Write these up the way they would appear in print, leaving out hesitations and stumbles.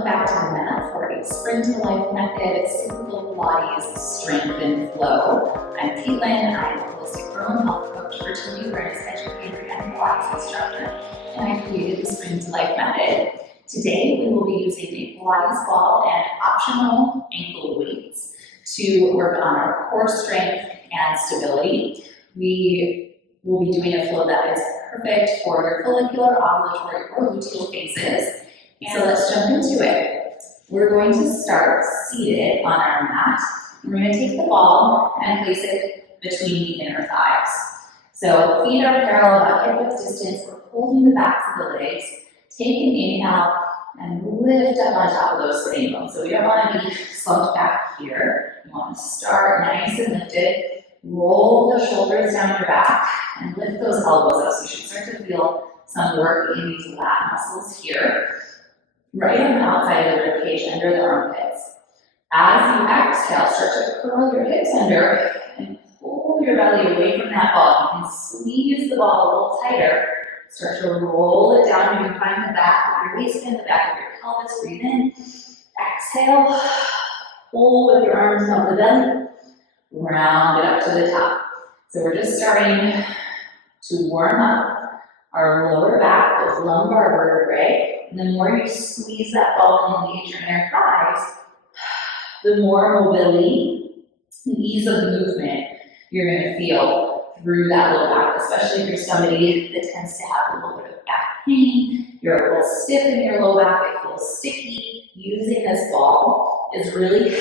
Welcome back to the mat for a Spring to Life Method Simple Pilates Strengthen Flow. I'm Caitlin. I'm a holistic growth health coach, fertility awareness educator, and Pilates instructor, and I created the Spring to Life Method. Today we will be using a Pilates ball and optional ankle weights to work on our core strength and stability. We will be doing a flow that is perfect for your follicular, ovulatory, or luteal phases. So let's jump into it. We're going to start seated on our mat. We're going to take the ball and place it between the inner thighs. So feet are parallel about hip width distance. We're holding the backs of the legs. Take an inhale and lift up on top of those sitting bones. So we don't want to be slumped back here. You want to start nice and lifted. Roll the shoulders down your back and lift those elbows up. So you should start to feel some work in these lat muscles here, right on the outside of the ribcage under the armpits. As you exhale, start to curl your hips under and pull your belly away from that ball. You can squeeze the ball a little tighter. Start to roll it down. You can find the back of your waistband, the back of your pelvis. Breathe in. Exhale. Pull with your arms above the belly. Round it up to the top. So we're just starting to warm up our lower back, those lumbar vertebrae. And the more you squeeze that ball and engage your inner thighs, the more mobility and ease of movement you're going to feel through that low back, especially if you're somebody that tends to have a little bit of back pain, you're a little stiff in your low back, it feels sticky. Using this ball is really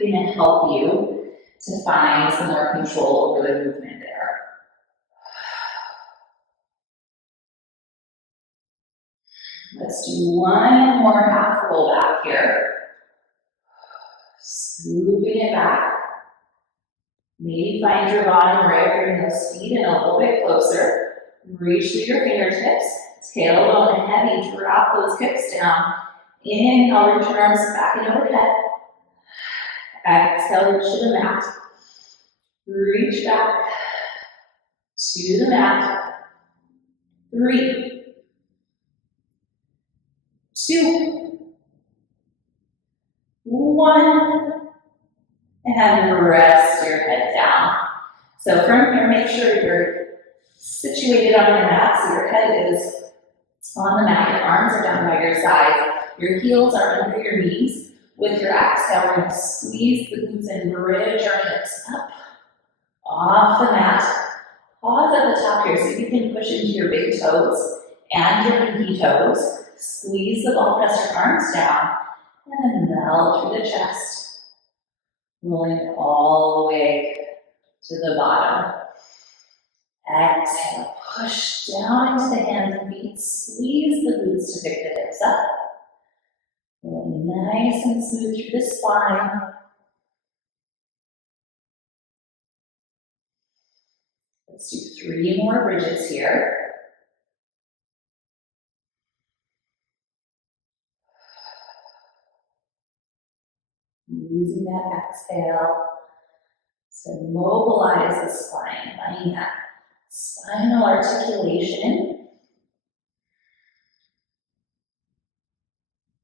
going to help you to find some more control over the movement there. Let's do one more half roll back here. Scooping it back. Maybe find your bottom right, bring those feet in a little bit closer. Reach through your fingertips. Tailbone and heavy, drop those hips down. Inhale, reach your arms back and overhead. Exhale, reach to the mat. Reach back to the mat. 3, 2, 1, and rest your head down. So from here, make sure you're situated on your mat, so your head is on the mat, your arms are down by your side, your heels are under your knees. With your exhale, we're going to squeeze the glutes and bridge our hips up, off the mat. Pause at the top here so you can push into your big toes and your pinky toes. Squeeze the ball, press your arms down, and then melt through the chest, rolling all the way to the bottom. Exhale, push down into the hands and feet, squeeze the glutes to pick the hips up. Rolling nice and smooth through the spine. Let's do 3 more bridges here. Using that exhale to mobilize the spine, finding that spinal articulation.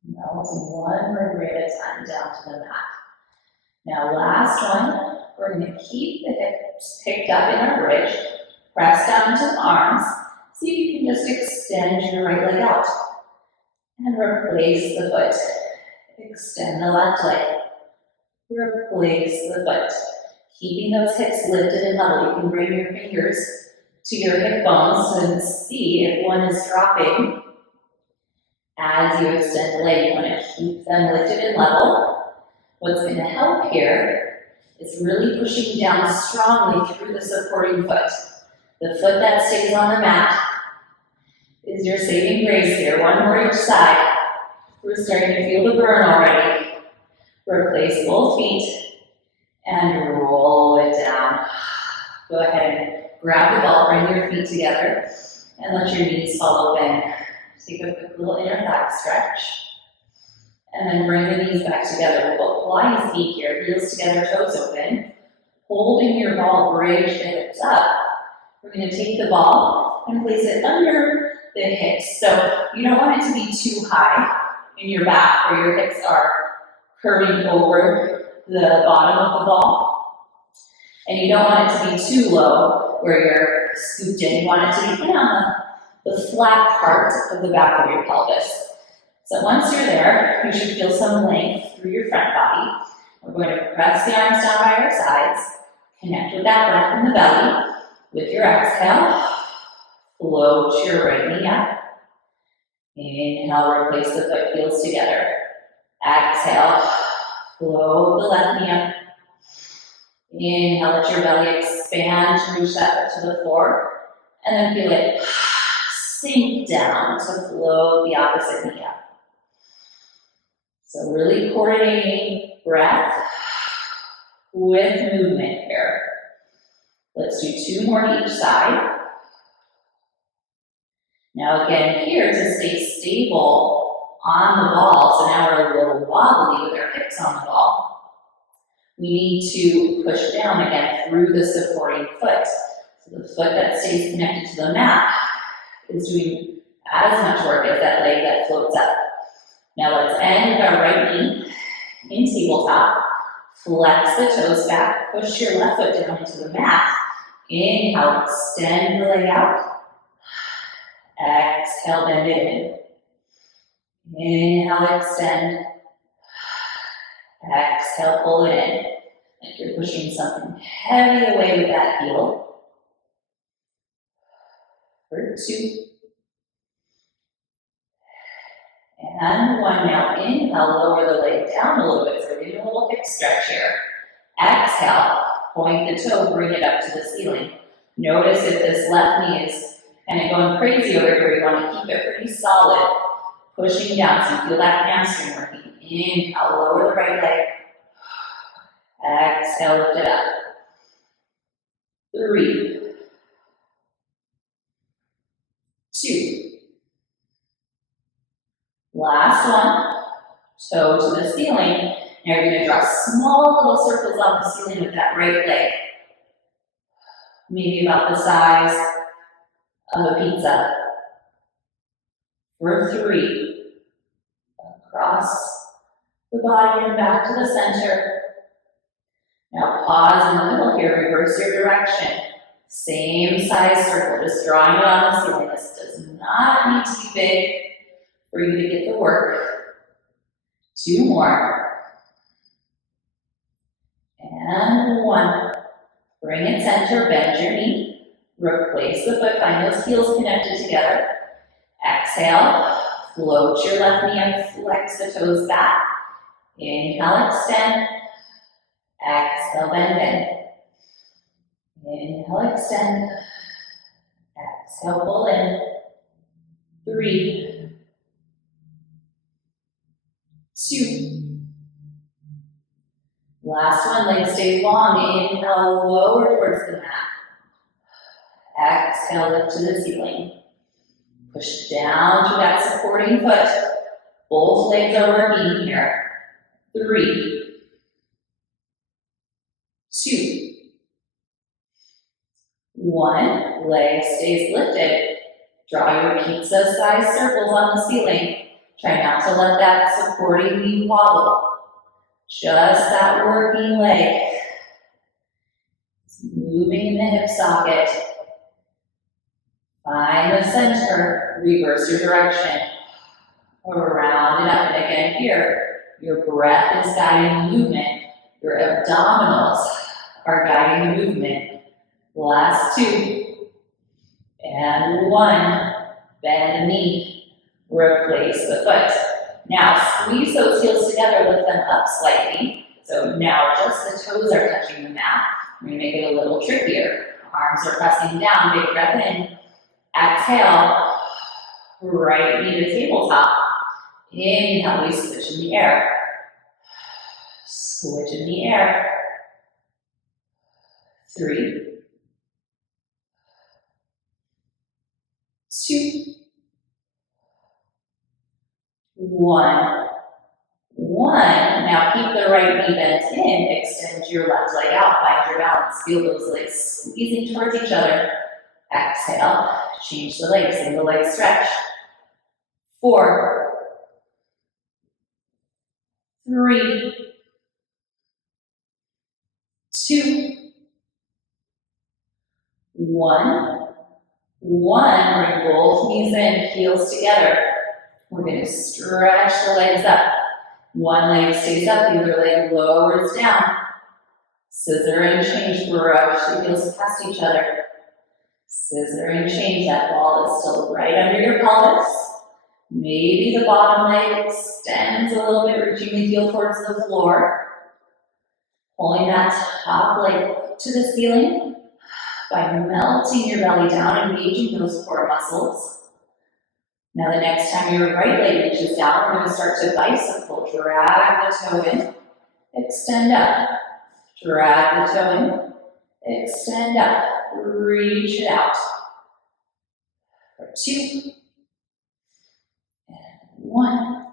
Melting one vertebrae at a time down to the mat. Now last one, we're going to keep the hips picked up in our bridge, press down into the arms, see if you can just extend your right leg out, and replace the foot. Extend the left leg. Replace the foot. Keeping those hips lifted and level. You can bring your fingers to your hip bones and see if one is dropping. As you extend the leg, you want to keep them lifted and level. What's going to help here is really pushing down strongly through the supporting foot. The foot that stays on the mat is your saving grace here. One more each side. We're starting to feel the burn already. Replace both feet and roll it down. Go ahead and grab the ball, bring your feet together, and let your knees fall open. Take a quick little inner thigh stretch. And then bring the knees back together. We'll Pilates feet here, heels together, toes open. Holding your ball, bridge the hips up. We're going to take the ball and place it under the hips. So you don't want it to be too high in your back where your hips are curving over the bottom of the ball. And you don't want it to be too low where you're scooped in. You want it to be kind of on the flat part of the back of your pelvis. So once you're there, you should feel some length through your front body. We're going to press the arms down by our sides, connect with that breath in the belly. With your exhale, float your right knee up. Inhale, replace the foot heels together. Exhale, float the left knee up. Inhale, let your belly expand to reach that foot to the floor. And then feel it sink down to float the opposite knee up. So really coordinating breath with movement here. Let's do 2 more to each side. Now again here, to stay stable on the ball, so now we're a little wobbly with our hips on the ball, we need to push down again through the supporting foot. So the foot that stays connected to the mat is doing as much work as that leg that floats up. Now let's end with our right knee in tabletop. Flex the toes back, push your left foot down into the mat. Inhale, extend the leg out. Exhale, bend it in. Inhale, extend. Exhale, pull it in. Like you're pushing something heavy away with that heel. For 2. And 1. Now inhale, lower the leg down a little bit. So we're getting a little hip stretch here. Exhale, point the toe, bring it up to the ceiling. Notice if this left knee is kind of going crazy over here, you want to keep it pretty solid. Pushing down so you feel that hamstring working. Inhale, lower the right leg. Exhale, lift it up. 3. 2. Last one. Toe to the ceiling. Now you're going to draw small little circles on the ceiling with that right leg. Maybe about the size of a pizza. For 3. Across the body and back to the center. Now pause in the middle here, reverse your direction. Same size circle, just drawing it on the ceiling. This does not need to be big for you to get the work. 2 more. And 1. Bring it center, bend your knee. Replace the foot, find those heels connected together. Exhale, float your left knee and flex the toes back. Inhale, extend. Exhale, bend. Inhale, extend. Exhale, pull in. 3. 2. Last one, leg stays long. Inhale, lower towards the mat. Exhale, lift to the ceiling. Push down to that supporting foot. Both legs are working here. 3. 2. 1. Leg stays lifted. Draw your pizza-sized circles on the ceiling. Try not to let that supporting knee wobble. Just that working leg. It's moving in the hip socket. Find the center. Reverse your direction. Round it up. And again here, your breath is guiding the movement. Your abdominals are guiding the movement. Last 2. And 1. Bend the knee. Replace the foot. Now squeeze those heels together, lift them up slightly. So now just the toes are touching the mat. We're going to make it a little trickier. Arms are pressing down, big breath in. Exhale, right knee to tabletop. Inhale, we switch in the air. Switch in the air. 3. 2. 1. Now keep the right knee bent in, extend your left leg out, find your balance. Feel those legs squeezing towards each other. Exhale, change the leg, single leg stretch. 4. 3, 2, 1. Bring both knees in, heels together. We're going to stretch the legs up. One leg stays up, the other leg lowers down. Scissor and change, brush the heels past each other. Scissor and change, that ball is still right under your pelvis. Maybe the bottom leg extends a little bit, reaching the heel towards the floor. Pulling that top leg up to the ceiling by melting your belly down, engaging those core muscles. Now the next time your right leg reaches down, we're going to start to bicycle. Drag the toe in, extend up. Drag the toe in, extend up. Reach it out. For 2, and 1.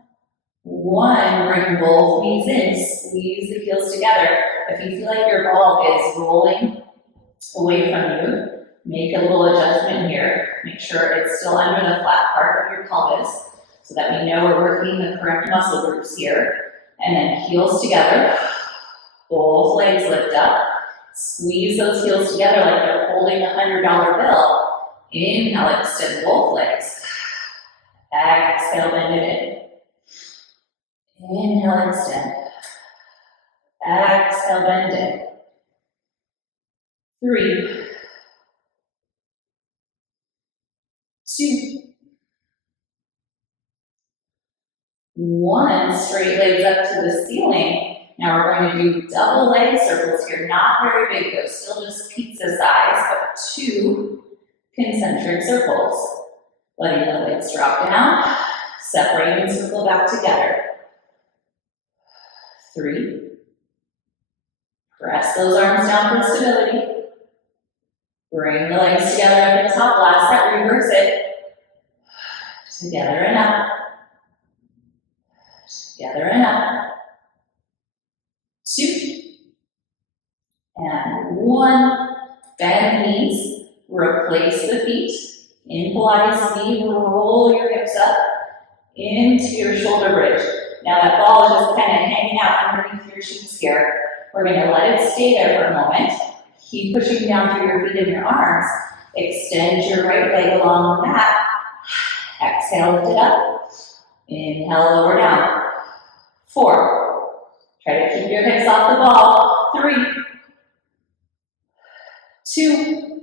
Bring both knees in, squeeze the heels together. If you feel like your ball is rolling away from you, make a little adjustment here. Make sure it's still under the flat part of your pelvis so that we know we're working the correct muscle groups here. And then heels together, both legs lift up. Squeeze those heels together like they're holding a $100 bill. Inhale, extend both legs. Exhale, bend it in. Inhale, extend. Exhale, bend it. 3, 2, 1. Straight legs up to the ceiling. Now we're going to do double leg circles here. Not very big though, still just pizza size, but 2 concentric circles. Letting the legs drop down, separate and circle back together. 3. Press those arms down for stability. Bring the legs together at the top. Last set, reverse it. Together and up. Together and up. 2. And 1. Bend the knees. Replace the feet. In Pilates speed, roll your hips up into your shoulder bridge. Now that ball is just kind of hanging out underneath your shoes here. We're going to let it stay there for a moment. Keep pushing down through your feet and your arms. Extend your right leg along the mat. Exhale, lift it up. Inhale, lower down. 4. Try to keep your hips off the ball. 3, 2,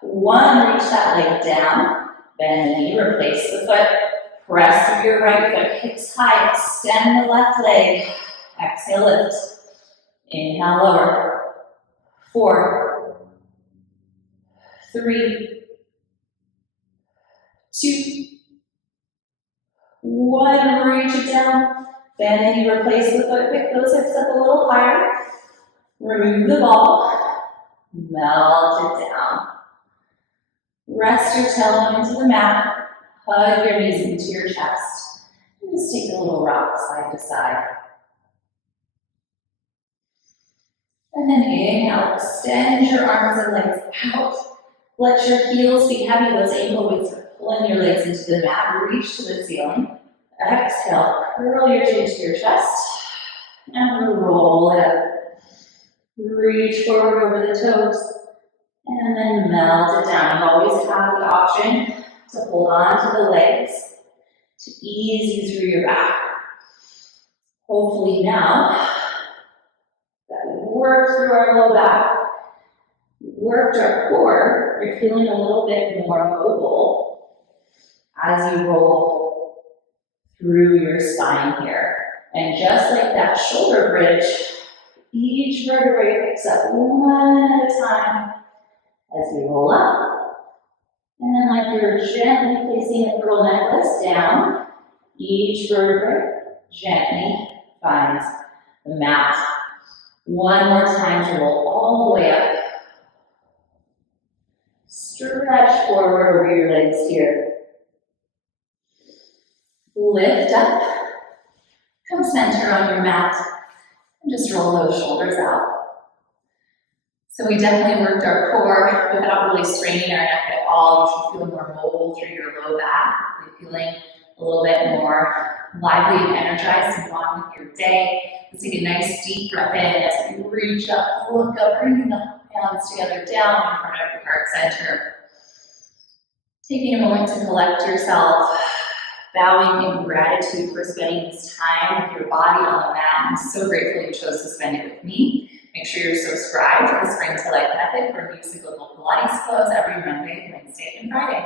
1. Reach that leg down. Bend the knee, replace the foot. Press through your right foot, hips high. Extend the left leg. Exhale, lift. Inhale, lower. 4, 3, 2, 1. Reach it down. Bend the knee, replace the foot. Pick those hips up a little higher. Remove the ball. Melt it down. Rest your tailbone into the mat. Hug your knees into your chest. And just take a little rock side to side. And then inhale, extend your arms and legs out. Let your heels be heavy. Those ankle weights are pulling your legs into the mat. Reach to the ceiling. Exhale, curl your chin to your chest. And roll it up. Reach forward over the toes. And then melt it down. You always have the option to hold on to the legs to ease you through your back. Hopefully now that we've worked through our low back, worked our core, you're feeling a little bit more mobile as you roll through your spine here. And just like that shoulder bridge, each vertebrae picks up one at a time as you roll up. And then like you're gently placing a pearl necklace down, each vertebrae gently finds the mat. One more time to roll all the way up. Stretch forward over your legs here. Lift up. Come center on your mat. And just roll those shoulders out. So we definitely worked our core without really straining our neck at all. You should feel more mobile through your low back. You're feeling a little bit more lively and energized and go on with your day. Let's take a nice deep breath in as we reach up, look up, bringing the hands together down in front of your heart center. Taking a moment to collect yourself, bowing in gratitude for spending this time with your body on the mat. I'm so grateful you chose to spend it with me. Make sure you're subscribed to the Strengthen Pilates method for new cyclical Pilates flows every Monday, Wednesday, and Friday.